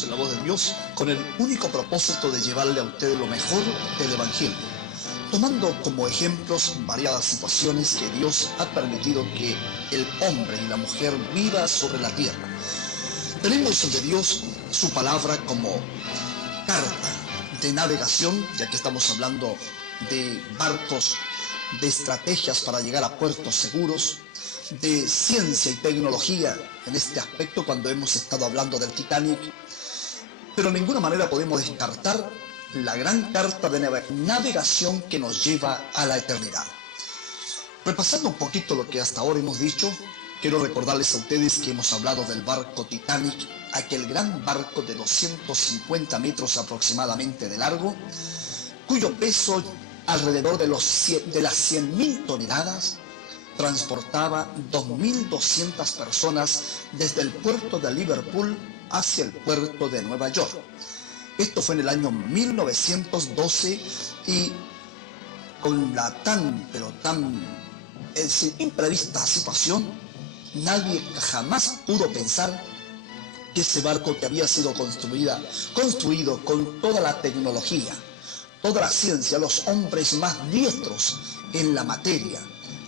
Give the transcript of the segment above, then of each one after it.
estamos en La Voz de Dios con el único propósito de llevarle a ustedes lo mejor del Evangelio, tomando como ejemplos variadas situaciones que Dios ha permitido que el hombre y la mujer viva sobre la tierra. Tenemos de Dios su palabra como carta de navegación, ya que estamos hablando de barcos, de estrategias para llegar a puertos seguros, de ciencia y tecnología en este aspecto cuando hemos estado hablando del Titanic, pero de ninguna manera podemos descartar la gran carta de navegación que nos lleva a la eternidad. Repasando un poquito lo que hasta ahora hemos dicho, quiero recordarles a ustedes que hemos hablado del barco Titanic, aquel gran barco de 250 metros aproximadamente de largo, cuyo peso alrededor de las 100.000 toneladas transportaba 2.200 personas desde el puerto de Liverpool hacia el puerto de Nueva York. Esto fue en el año 1912 y con la tan imprevista situación, nadie jamás pudo pensar que ese barco que había sido construido con toda la tecnología, toda la ciencia, los hombres más diestros en la materia,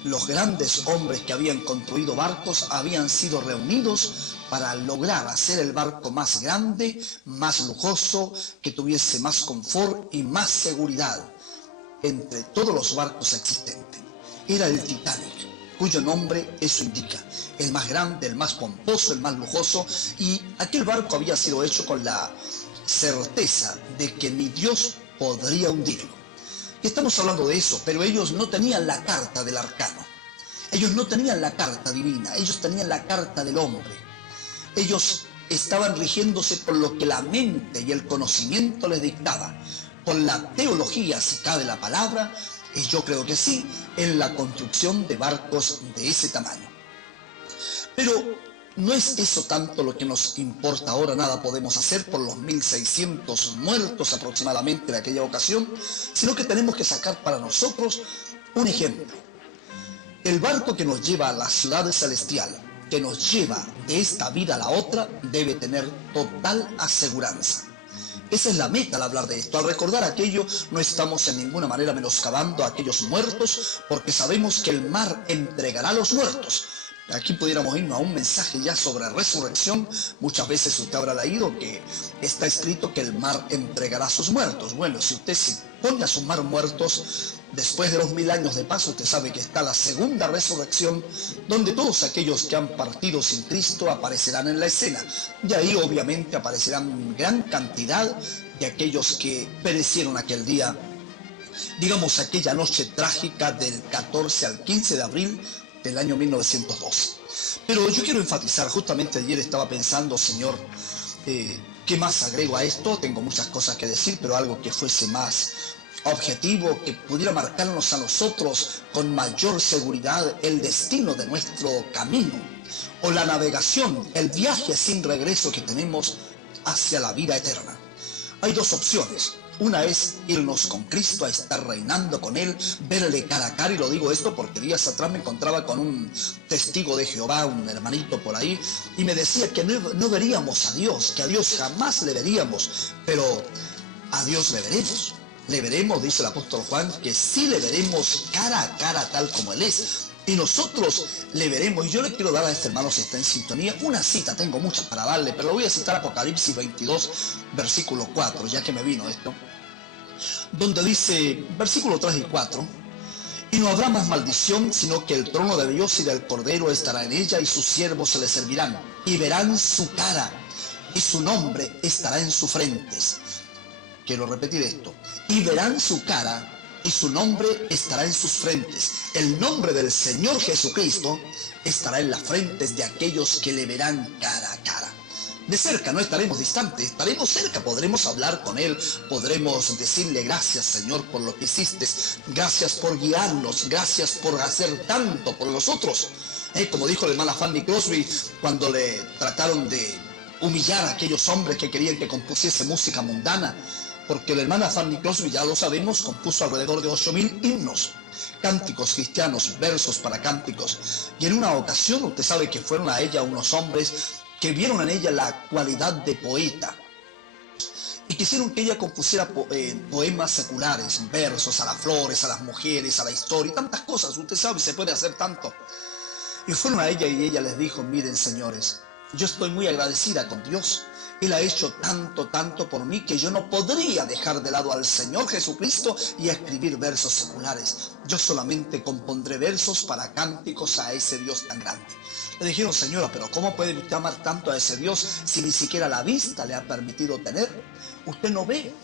los grandes hombres que habían construido barcos habían sido reunidos para lograr hacer el barco más grande, más lujoso, que tuviese más confort y más seguridad entre todos los barcos existentes. Era el Titanic, cuyo nombre eso indica, el más grande, el más pomposo, el más lujoso, y aquel barco había sido hecho con la certeza de que ni Dios podría hundirlo. Y estamos hablando de eso, pero ellos no tenían la carta del arcano. Ellos no tenían la carta divina, ellos tenían la carta del hombre. Ellos estaban rigiéndose por lo que la mente y el conocimiento les dictaba, por la teología, si cabe la palabra, y yo creo que sí, en la construcción de barcos de ese tamaño. Pero no es eso tanto lo que nos importa ahora, nada podemos hacer por los 1.600 muertos aproximadamente de aquella ocasión, sino que tenemos que sacar para nosotros un ejemplo. El barco que nos lleva a la ciudad celestial, que nos lleva de esta vida a la otra, debe tener total aseguranza. Esa es la meta al hablar de esto. Al recordar aquello, no estamos en ninguna manera menoscabando a aquellos muertos, porque sabemos que el mar entregará a los muertos. Aquí pudiéramos irnos a un mensaje ya sobre resurrección. Muchas veces usted habrá leído que está escrito que el mar entregará a sus muertos. Bueno, si usted se pone a sus mar muertos, después de los 1000 años de paso, usted sabe que está la segunda resurrección, donde todos aquellos que han partido sin Cristo aparecerán en la escena. Y ahí obviamente aparecerán gran cantidad de aquellos que perecieron aquel día, digamos aquella noche trágica del 14 al 15 de abril del año 1912. Pero yo quiero enfatizar, justamente ayer estaba pensando, Señor, ¿qué más agrego a esto? Tengo muchas cosas que decir, pero algo que fuese más objetivo, que pudiera marcarnos a nosotros con mayor seguridad el destino de nuestro camino, o la navegación, el viaje sin regreso que tenemos hacia la vida eterna. Hay dos opciones. Una es irnos con Cristo a estar reinando con Él, verle cara a cara, y lo digo esto porque días atrás me encontraba con un testigo de Jehová, un hermanito por ahí, y me decía que no veríamos a Dios, que a Dios jamás le veríamos, pero a Dios le veremos, dice el apóstol Juan, que sí le veremos cara a cara tal como Él es. Y nosotros le veremos. Y yo le quiero dar a este hermano, si está en sintonía, una cita. Tengo muchas para darle, pero lo voy a citar Apocalipsis 22, versículo 4, ya que me vino esto, donde dice, versículo 3 y 4, y no habrá más maldición, sino que el trono de Dios y del Cordero estará en ella, y sus siervos se le servirán, y verán su cara, y su nombre estará en sus frentes. Quiero repetir esto, y verán su cara, y su nombre estará en sus frentes. El nombre del Señor Jesucristo estará en las frentes de aquellos que le verán cara a cara. De cerca, no estaremos distantes, estaremos cerca, podremos hablar con Él, podremos decirle gracias, Señor, por lo que hiciste, gracias por guiarnos, gracias por hacer tanto por nosotros. Como dijo la hermana Fanny Crosby cuando le trataron de humillar a aquellos hombres que querían que compusiese música mundana, porque la hermana Fanny Crosby, ya lo sabemos, compuso alrededor de 8.000 himnos, cánticos cristianos, versos para cánticos, y en una ocasión usted sabe que fueron a ella unos hombres que vieron en ella la cualidad de poeta, y quisieron que ella compusiera poemas seculares, versos a las flores, a las mujeres, a la historia y tantas cosas. Usted sabe, se puede hacer tanto. Y fueron a ella y ella les dijo: miren, señores, yo estoy muy agradecida con Dios. Él ha hecho tanto, tanto por mí que yo no podría dejar de lado al Señor Jesucristo y escribir versos seculares. Yo solamente compondré versos para cánticos a ese Dios tan grande. Le dijeron: señora, pero ¿cómo puede usted amar tanto a ese Dios si ni siquiera la vista le ha permitido tener? ¿Usted no ve?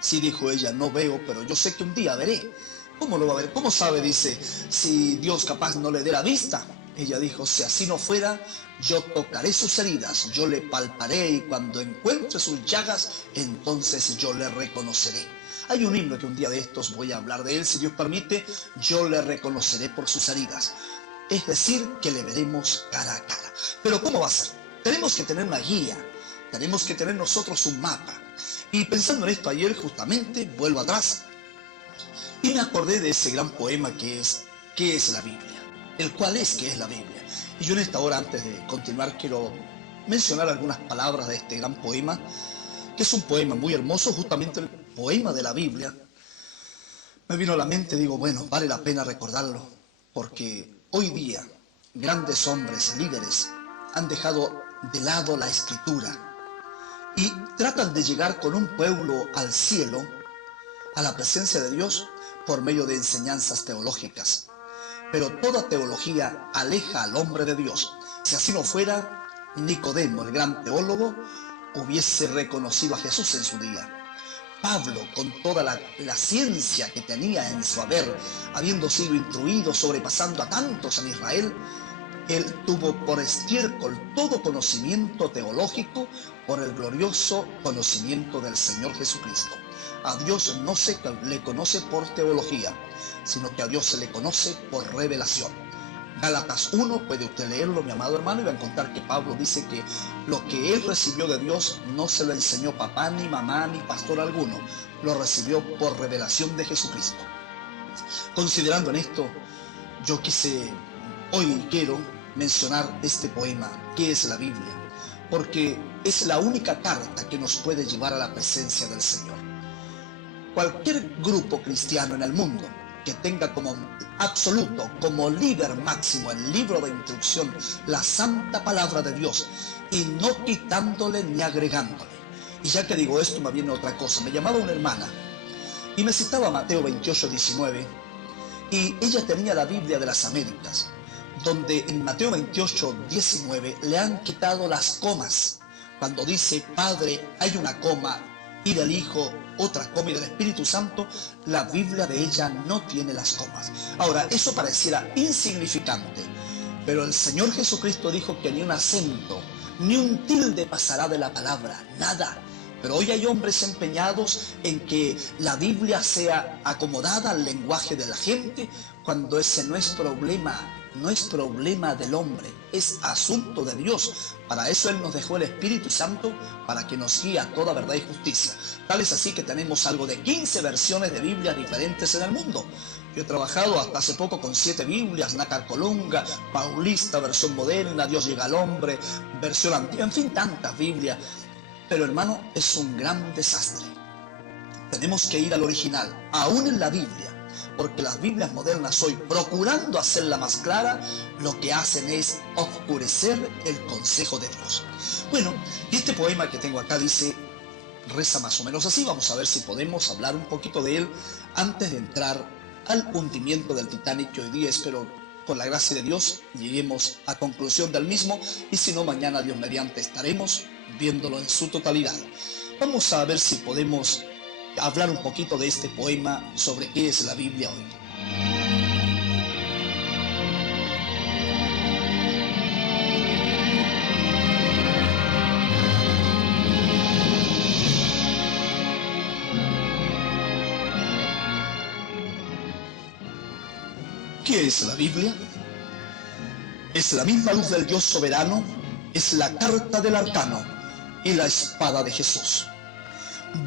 Sí, dijo ella, no veo, pero yo sé que un día veré. ¿Cómo lo va a ver? ¿Cómo sabe? Dice, si Dios capaz no le dé la vista. Ella dijo: si así no fuera, yo tocaré sus heridas, yo le palparé y cuando encuentre sus llagas, entonces yo le reconoceré. Hay un himno que un día de estos voy a hablar de él, si Dios permite. Yo le reconoceré por sus heridas. Es decir, que le veremos cara a cara. Pero ¿cómo va a ser? Tenemos que tener una guía, tenemos que tener nosotros un mapa. Y pensando en esto ayer, justamente, vuelvo atrás y me acordé de ese gran poema que es ¿qué es la Biblia? El cual es ¿qué es la Biblia? Y yo en esta hora, antes de continuar, quiero mencionar algunas palabras de este gran poema, que es un poema muy hermoso, justamente el poema de la Biblia. Me vino a la mente, digo, bueno, vale la pena recordarlo, porque hoy día grandes hombres, líderes, han dejado de lado la Escritura y tratan de llegar con un pueblo al cielo, a la presencia de Dios, por medio de enseñanzas teológicas. Pero toda teología aleja al hombre de Dios. Si así no fuera, Nicodemo, el gran teólogo, hubiese reconocido a Jesús en su día. Pablo, con toda la ciencia que tenía en su haber, habiendo sido instruido, sobrepasando a tantos en Israel, él tuvo por estiércol todo conocimiento teológico por el glorioso conocimiento del Señor Jesucristo. A Dios no se le conoce por teología, sino que a Dios se le conoce por revelación. Gálatas 1, puede usted leerlo, mi amado hermano, y va a encontrar que Pablo dice que lo que él recibió de Dios no se lo enseñó papá, ni mamá, ni pastor alguno. Lo recibió por revelación de Jesucristo. Considerando en esto, yo quiero mencionar este poema, ¿qué es la Biblia? Porque es la única carta que nos puede llevar a la presencia del Señor. Cualquier grupo cristiano en el mundo que tenga como absoluto, como líder máximo el libro de instrucción, la santa palabra de Dios, y no quitándole ni agregándole. Y ya que digo esto, me viene otra cosa. Me llamaba una hermana y me citaba Mateo 28, 19, y ella tenía la Biblia de las Américas, donde en Mateo 28, 19 le han quitado las comas. Cuando dice Padre, hay una coma, y del Hijo otra coma, y del Espíritu Santo, la Biblia de ella no tiene las comas. Ahora, eso pareciera insignificante, pero el Señor Jesucristo dijo que ni un acento, ni un tilde pasará de la palabra, nada. Pero hoy hay hombres empeñados en que la Biblia sea acomodada al lenguaje de la gente, cuando ese no es problema. No es problema del hombre, es asunto de Dios. Para eso Él nos dejó el Espíritu Santo, para que nos guíe a toda verdad y justicia. Tal es así que tenemos algo de 15 versiones de Biblias diferentes en el mundo. Yo he trabajado hasta hace poco con 7 Biblias, Nácar Colunga, Paulista, versión moderna, Dios llega al hombre, versión antigua, en fin, tantas Biblias. Pero hermano, es un gran desastre. Tenemos que ir al original, aún en la Biblia. Porque las Biblias modernas hoy, procurando hacerla más clara, lo que hacen es oscurecer el consejo de Dios. Bueno, y este poema que tengo acá reza más o menos así. Vamos a ver si podemos hablar un poquito de él antes de entrar al hundimiento del Titanic, que hoy día espero, por la gracia de Dios, lleguemos a conclusión del mismo, y si no, mañana, Dios mediante, estaremos viéndolo en su totalidad. Vamos a ver si podemos hablar un poquito de este poema sobre qué es la Biblia hoy. ¿Qué es la Biblia? Es la misma luz del Dios soberano, es la carta del arcano y la espada de Jesús.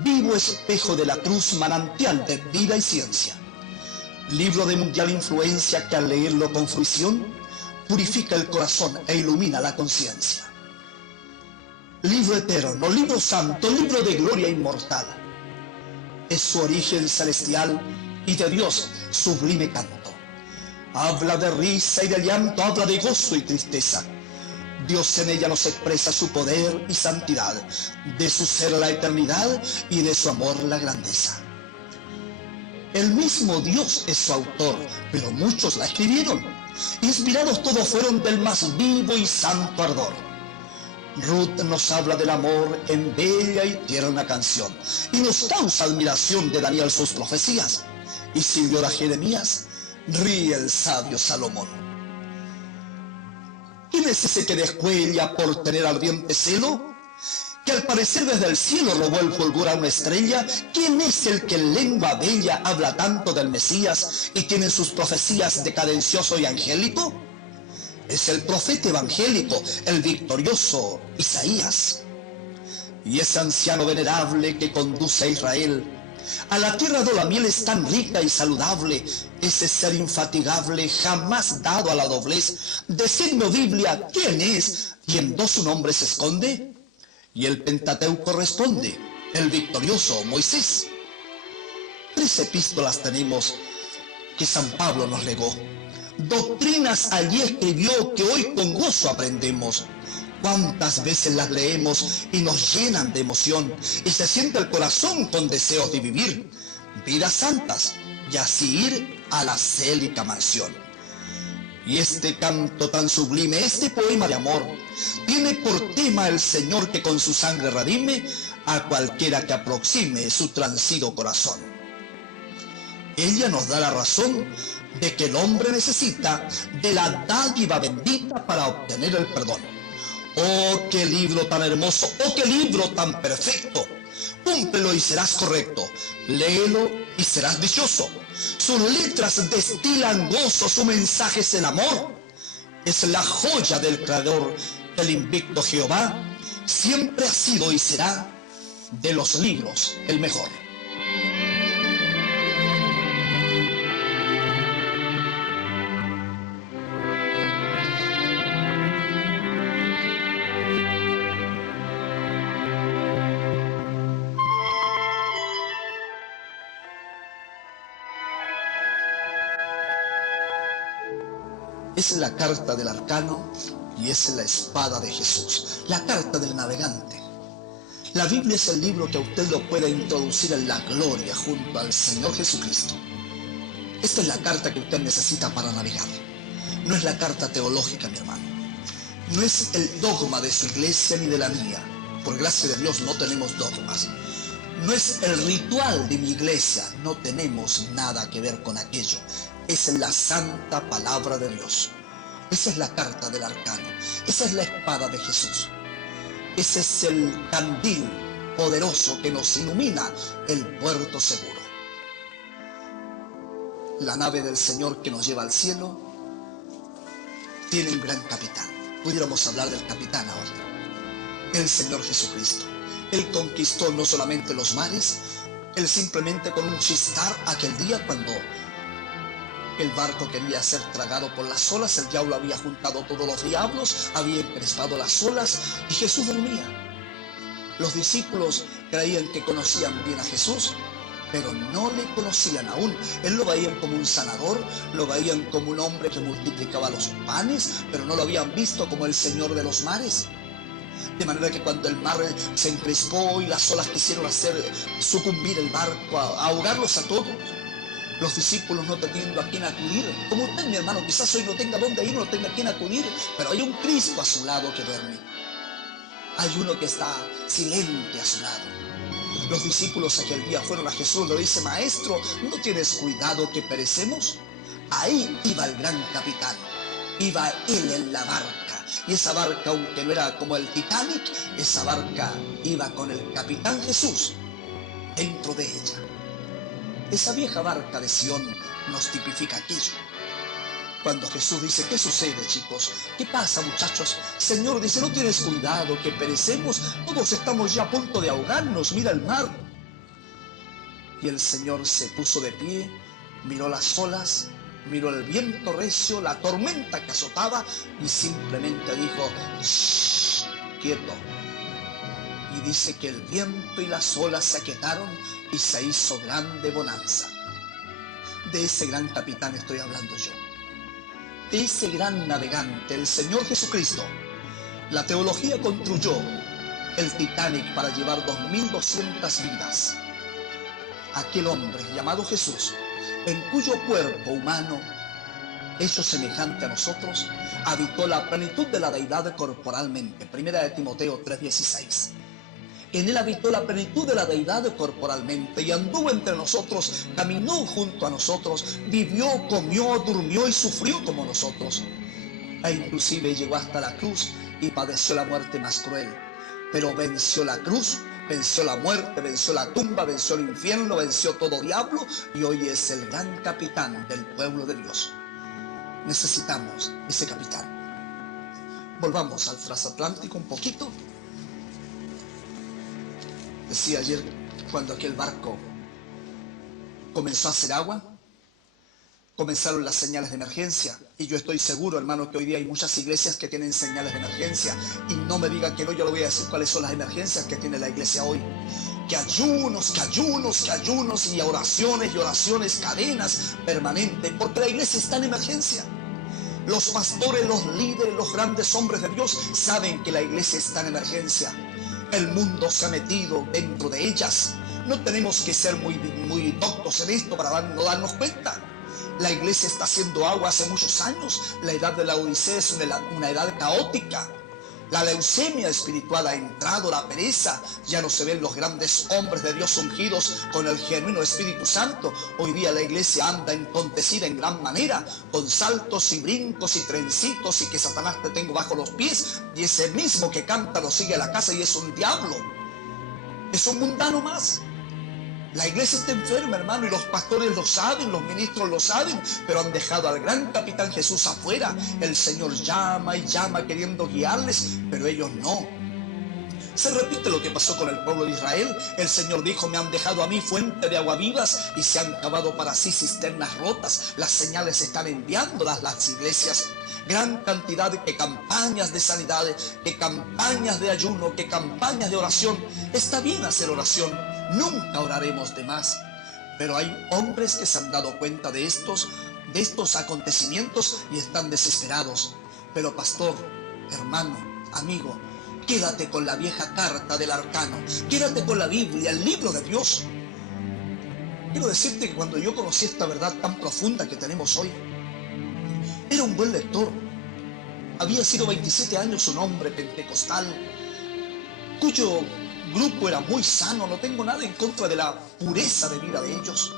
Vivo espejo de la cruz, manantial de vida y ciencia. Libro de mundial influencia que al leerlo con fruición purifica el corazón e ilumina la conciencia. libro eterno, libro santo, libro de gloria inmortal. Es su origen celestial y de Dios sublime canto. Habla de risa y de llanto, habla de gozo y tristeza. Dios en ella nos expresa su poder y santidad, de su ser la eternidad y de su amor la grandeza. El mismo Dios es su autor, pero muchos la escribieron. Inspirados todos fueron del más vivo y santo ardor. Ruth nos habla del amor en bella y tierna canción, y nos causa admiración de Daniel sus profecías. Y si llora Jeremías, ríe el sabio Salomón. ¿Quién es ese que descuella por tener ardiente celo? Que al parecer desde el cielo robó el fulgor a una estrella. ¿Quién es el que en lengua bella habla tanto del Mesías y tiene sus profecías de cadencioso y angélico? Es el profeta evangélico, el victorioso Isaías. Y ese anciano venerable que conduce a Israel a la tierra donde la miel es tan rica y saludable, ese ser infatigable jamás dado a la doblez. Decidme, Biblia, ¿quién es? Y en dos su nombre se esconde. Y el Pentateuco responde, el victorioso Moisés. 3 epístolas tenemos que San Pablo nos legó. Doctrinas allí escribió que hoy con gozo aprendemos. Cuántas veces las leemos y nos llenan de emoción y se siente el corazón con deseos de vivir vidas santas y así ir a la célica mansión. Y este canto tan sublime, este poema de amor, tiene por tema el Señor que con su sangre redime a cualquiera que aproxime su transido corazón. Ella nos da la razón de que el hombre necesita de la dádiva bendita para obtener el perdón. ¡Oh, qué libro tan hermoso! ¡Oh, qué libro tan perfecto! Cúmplelo y serás correcto. Léelo y serás dichoso. Sus letras destilan gozo, su mensaje es el amor. Es la joya del Creador, el invicto Jehová. Siempre ha sido y será de los libros el mejor. Es la carta del arcano y es la espada de Jesús, la carta del navegante. La Biblia es el libro que a usted lo puede introducir en la gloria junto al Señor Jesucristo. Esta es la carta que usted necesita para navegar. No es la carta teológica, mi hermano. No es el dogma de su iglesia ni de la mía. Por gracia de Dios no tenemos dogmas. No es el ritual de mi iglesia. No tenemos nada que ver con aquello. Es la santa palabra de Dios. Esa es la carta del arcano. Esa es la espada de Jesús. Ese es el candil poderoso que nos ilumina el puerto seguro. La nave del Señor que nos lleva al cielo tiene un gran capitán. Pudiéramos hablar del capitán ahora. El Señor Jesucristo. Él conquistó no solamente los mares, Él simplemente con un chistar aquel día cuando el barco quería ser tragado por las olas, el diablo había juntado todos los diablos, había encrespado las olas y Jesús dormía. Los discípulos creían que conocían bien a Jesús, pero no le conocían aún. Él lo veían como un sanador, lo veían como un hombre que multiplicaba los panes, pero no lo habían visto como el Señor de los mares. De manera que cuando el mar se encrespó y las olas quisieron hacer sucumbir el barco, ahogarlos a todos, los discípulos no teniendo a quién acudir, como usted, mi hermano, quizás hoy no tenga dónde ir, no tenga a quién acudir, pero hay un Cristo a su lado que duerme. Hay uno que está silente a su lado. Los discípulos aquel día fueron a Jesús, le dice: Maestro, ¿no tienes cuidado que perecemos? Ahí iba el gran capitán, iba él en la barca, y esa barca, aunque no era como el Titanic, esa barca iba con el capitán Jesús dentro de ella. Esa vieja barca de Sión nos tipifica aquello. Cuando Jesús dice: ¿qué sucede, chicos? ¿Qué pasa, muchachos? Señor, dice: ¿no tienes cuidado que perecemos? Todos estamos ya a punto de ahogarnos, mira el mar. Y el Señor se puso de pie, miró las olas, miró el viento recio, la tormenta que azotaba y simplemente dijo: ¡shh! Quieto, dice que el viento y las olas se aquietaron y se hizo grande bonanza. De ese gran capitán estoy hablando yo. De ese gran navegante, el Señor Jesucristo. La teología construyó el Titanic para llevar 2200 vidas. Aquel hombre llamado Jesús, en cuyo cuerpo humano, hecho semejante a nosotros, habitó la plenitud de la deidad corporalmente. Primera de Timoteo 3:16. En él habitó la plenitud de la deidad corporalmente y anduvo entre nosotros, caminó junto a nosotros, vivió, comió, durmió y sufrió como nosotros. E inclusive llegó hasta la cruz y padeció la muerte más cruel. Pero venció la cruz, venció la muerte, venció la tumba, venció el infierno, venció todo diablo y hoy es el gran capitán del pueblo de Dios. Necesitamos ese capitán. Volvamos al transatlántico un poquito. Decía ayer, cuando aquel barco comenzó a hacer agua, comenzaron las señales de emergencia. Y yo estoy seguro, hermano, que hoy día hay muchas iglesias que tienen señales de emergencia. Y no me digan que no, yo le voy a decir cuáles son las emergencias que tiene la iglesia hoy. Que ayunos, y oraciones, cadenas permanentes, porque la iglesia está en emergencia. Los pastores, los líderes, los grandes hombres de Dios saben que la iglesia está en emergencia. El mundo se ha metido dentro de ellas. No tenemos que ser muy doctos en esto para no darnos cuenta. La iglesia está haciendo agua hace muchos años. La edad de la Odisea es una edad caótica. La leucemia espiritual ha entrado, la pereza. Ya no se ven los grandes hombres de Dios ungidos con el genuino Espíritu Santo. Hoy día la iglesia anda entontecida en gran manera, con saltos y brincos y trencitos y que Satanás te tengo bajo los pies. Y ese mismo que canta lo sigue a la casa y es un diablo. Es un mundano más. La iglesia está enferma, hermano, y los pastores lo saben, los ministros lo saben, pero han dejado al gran capitán Jesús afuera. El Señor llama y llama queriendo guiarles, pero ellos no. Se repite lo que pasó con el pueblo de Israel. El Señor dijo: me han dejado a mí fuente de agua vivas y se han cavado para sí cisternas rotas. Las señales están enviándolas las iglesias. Gran cantidad de campañas de sanidad, que campañas de ayuno, que campañas de oración. Está bien hacer oración, nunca oraremos de más. Pero hay hombres que se han dado cuenta de estos acontecimientos y están desesperados. Pero pastor, hermano, amigo, quédate con la vieja carta del arcano, quédate con la Biblia, el libro de Dios. Quiero decirte que cuando yo conocí esta verdad tan profunda que tenemos hoy, era un buen lector. Había sido 27 años un hombre pentecostal, cuyo grupo era muy sano. No tengo nada en contra de la pureza de vida de ellos.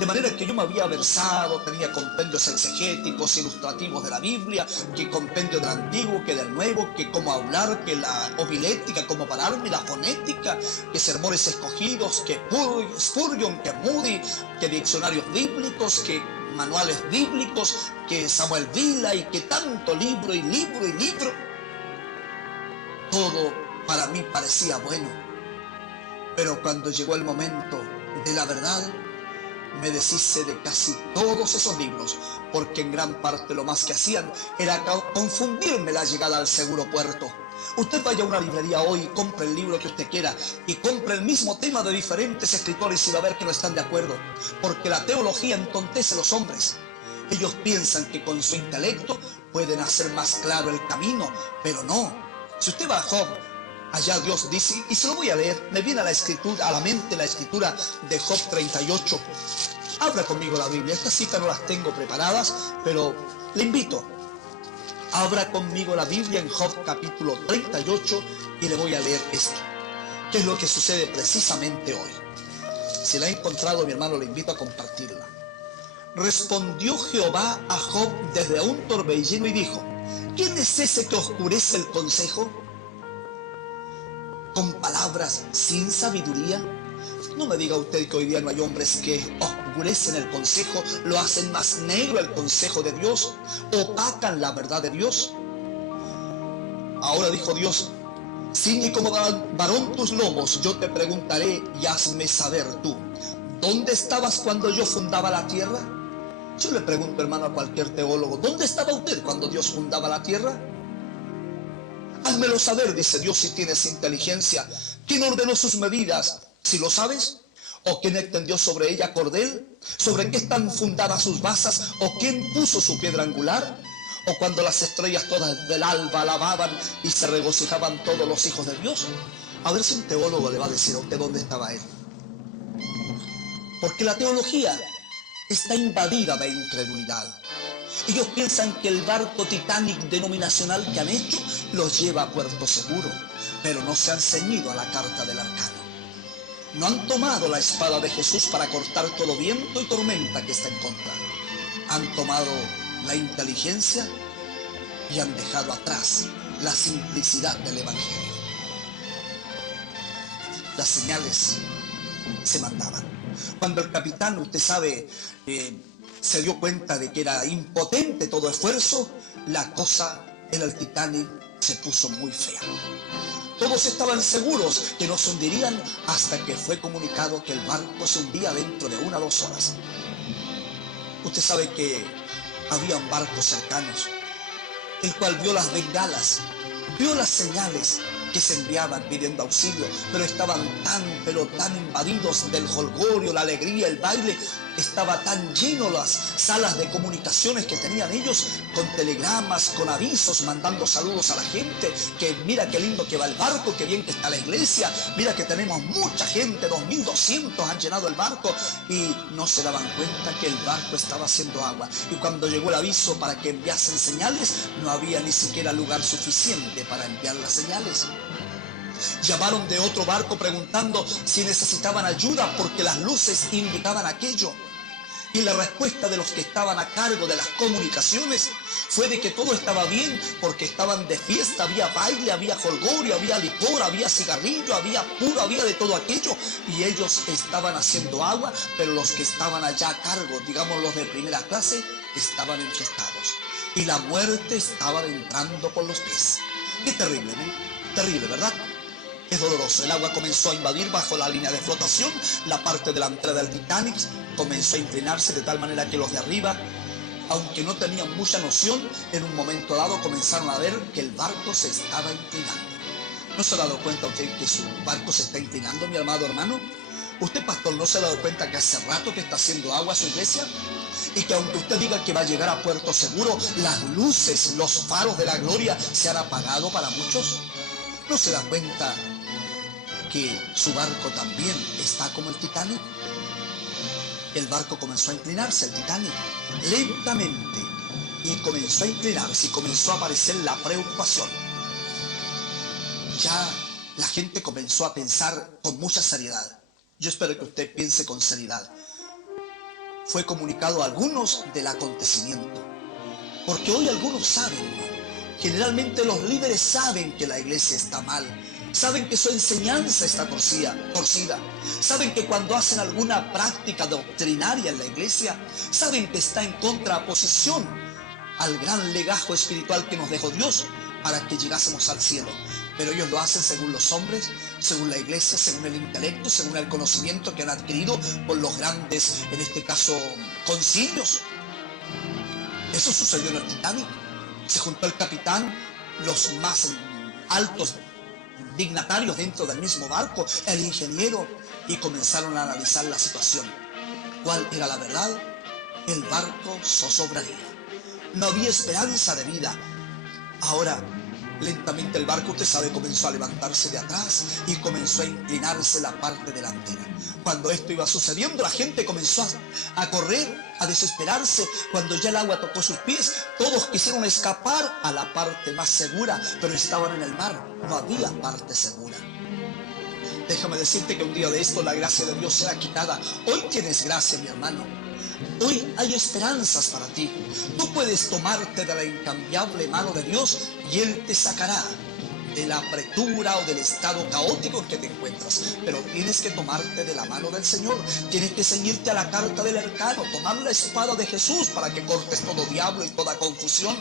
De manera que yo me había versado, tenía compendios exegéticos, ilustrativos de la Biblia, que compendio del Antiguo, que del Nuevo, que cómo hablar, que la homilética, cómo pararme, la fonética, que sermones escogidos, que Spurgeon, que Moody, que diccionarios bíblicos, que manuales bíblicos, que Samuel Vila, y que tanto libro y libro y libro. Todo para mí parecía bueno, pero cuando llegó el momento de la verdad, me deshice de casi todos esos libros, porque en gran parte lo más que hacían era confundirme la llegada al seguro puerto. Usted vaya a una librería hoy y compre el libro que usted quiera y compre el mismo tema de diferentes escritores y va a ver que no están de acuerdo, porque la teología entontece a los hombres. Ellos piensan que con su intelecto pueden hacer más claro el camino, pero no. Si usted va a Job, allá Dios dice, y se lo voy a leer, me viene a la mente la escritura de Job 38. Abra conmigo la Biblia. Estas citas no las tengo preparadas, pero le invito. Abra conmigo la Biblia en Job capítulo 38 y le voy a leer esto, que es lo que sucede precisamente hoy. Si la ha encontrado, mi hermano, le invito a compartirla. Respondió Jehová a Job desde un torbellino y dijo: ¿quién es ese que oscurece el consejo con palabras sin sabiduría? No me diga usted que hoy día no hay hombres que oscurecen el consejo, lo hacen más negro el consejo de Dios, opacan la verdad de Dios. Ahora dijo Dios: ciñe como varón tus lomos, yo te preguntaré y hazme saber tú, ¿dónde estabas cuando yo fundaba la tierra? Yo le pregunto, hermano, a cualquier teólogo, ¿dónde estaba usted cuando Dios fundaba la tierra? Házmelo saber, dice Dios, si tienes inteligencia. ¿Quién ordenó sus medidas? ¿Si lo sabes? ¿O quién extendió sobre ella cordel? ¿Sobre qué están fundadas sus basas? ¿O quién puso su piedra angular? ¿O cuando las estrellas todas del alba alababan y se regocijaban todos los hijos de Dios? A ver si un teólogo le va a decir a usted dónde estaba él. Porque la teología está invadida de incredulidad. Ellos piensan que el barco Titanic denominacional que han hecho los lleva a puerto seguro, pero no se han ceñido a la carta del arcano. No han tomado la espada de Jesús para cortar todo viento y tormenta que está en contra. Han tomado la inteligencia y han dejado atrás la simplicidad del Evangelio. Las señales se mandaban. Cuando el capitán, usted sabe, se dio cuenta de que era impotente todo esfuerzo, la cosa en el Titanic se puso muy fea. Todos estaban seguros que no se hundirían hasta que fue comunicado que el barco se hundía dentro de 1 o 2 horas. Usted sabe que habían barcos cercanos, el cual vio las bengalas, vio las señales que se enviaban pidiendo auxilio, pero estaban tan invadidos del jolgorio, la alegría, el baile. Estaba tan lleno las salas de comunicaciones que tenían ellos, con telegramas, con avisos, mandando saludos a la gente, que mira qué lindo que va el barco, qué bien que está la iglesia, mira que tenemos mucha gente, 2.200 han llenado el barco, y no se daban cuenta que el barco estaba haciendo agua. Y cuando llegó el aviso para que enviasen señales, no había ni siquiera lugar suficiente para enviar las señales. Llamaron de otro barco preguntando si necesitaban ayuda porque las luces indicaban aquello. Y la respuesta de los que estaban a cargo de las comunicaciones fue de que todo estaba bien porque estaban de fiesta, había baile, había jolgorio, había licor, había cigarrillo, había puro, había de todo aquello. Y ellos estaban haciendo agua, pero los que estaban allá a cargo, digamos los de primera clase, estaban enfiestados. Y la muerte estaba entrando por los pies. Qué terrible, ¿no? Terrible, ¿verdad? Es doloroso. El agua comenzó a invadir bajo la línea de flotación. La parte delantera del Titanic comenzó a inclinarse de tal manera que los de arriba, aunque no tenían mucha noción, en un momento dado comenzaron a ver que el barco se estaba inclinando. ¿No se ha dado cuenta usted que su barco se está inclinando, mi amado hermano? ¿Usted, pastor, no se ha dado cuenta que hace rato que está haciendo agua su iglesia? Y que aunque usted diga que va a llegar a puerto seguro, las luces, los faros de la gloria se han apagado para muchos. ¿No se da cuenta que su barco también está como el Titanic? El barco comenzó a inclinarse, el Titanic, lentamente, y comenzó a inclinarse y comenzó a aparecer la preocupación. Ya la gente comenzó a pensar con mucha seriedad. Yo espero que usted piense con seriedad. Fue comunicado a algunos del acontecimiento, porque hoy algunos saben, generalmente los líderes saben que la iglesia está mal, saben que su enseñanza está torcida, saben que cuando hacen alguna práctica doctrinaria en la iglesia, saben que está en contraposición al gran legajo espiritual que nos dejó Dios para que llegásemos al cielo. Pero ellos lo hacen según los hombres, según la iglesia, según el intelecto, según el conocimiento que han adquirido por los grandes, en este caso, concilios. Eso sucedió en el Titanic. Se juntó el capitán, los más altos dignatarios dentro del mismo barco, el ingeniero, y comenzaron a analizar la situación. ¿Cuál era la verdad? El barco zozobraría. No había esperanza de vida. Ahora, lentamente el barco, usted sabe, comenzó a levantarse de atrás y comenzó a inclinarse la parte delantera. Cuando esto iba sucediendo, la gente comenzó a correr, a desesperarse. Cuando ya el agua tocó sus pies, todos quisieron escapar a la parte más segura, pero estaban en el mar, no había parte segura. Déjame decirte que un día de esto la gracia de Dios será quitada. Hoy tienes gracia, mi hermano. Hoy hay esperanzas para ti. Tú puedes tomarte de la incambiable mano de Dios y Él te sacará de la apretura o del estado caótico en que te encuentras. Pero tienes que tomarte de la mano del Señor. Tienes que ceñirte a la carta del arcano, tomar la espada de Jesús para que cortes todo diablo y toda confusión.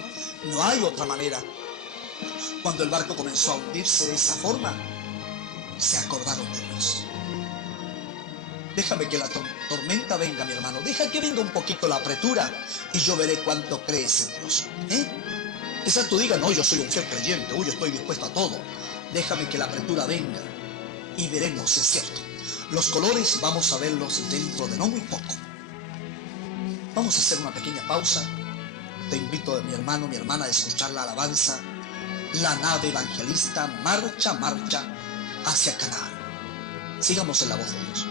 No hay otra manera. Cuando el barco comenzó a hundirse de esa forma, se acordaron de Dios. Déjame que la tormenta venga, mi hermano. Deja que venga un poquito la apretura y yo veré cuánto crees en Dios. Quizás tú digas, no, yo soy un fiel creyente, yo estoy dispuesto a todo. Déjame que la apretura venga y veremos si es cierto. Los colores vamos a verlos dentro de no muy poco. Vamos a hacer una pequeña pausa. Te invito, mi hermano, mi hermana, a escuchar la alabanza. La nave evangelista marcha, marcha hacia Canaán. Sigamos en la voz de Dios.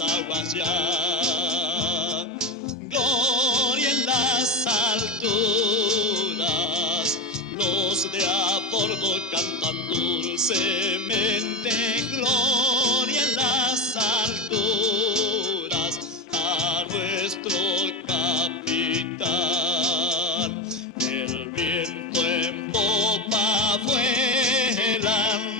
Aguas ya, gloria en las alturas, los de a bordo cantan dulcemente, gloria en las alturas, a nuestro capitán, el viento en popa vuelan,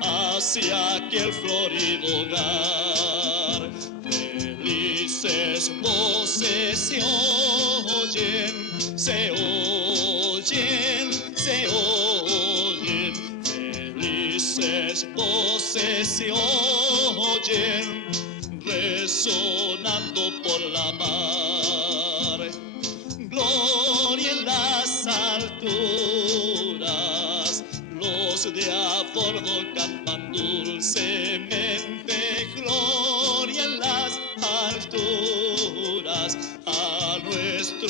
hacia aquel florido hogar. Felices voces se oyen, se oyen, se oyen. Felices voces se oyen, resonando por la mar. Gloria en las alturas, los de a bordo cantan dulcemente, gloria en las alturas, a nuestro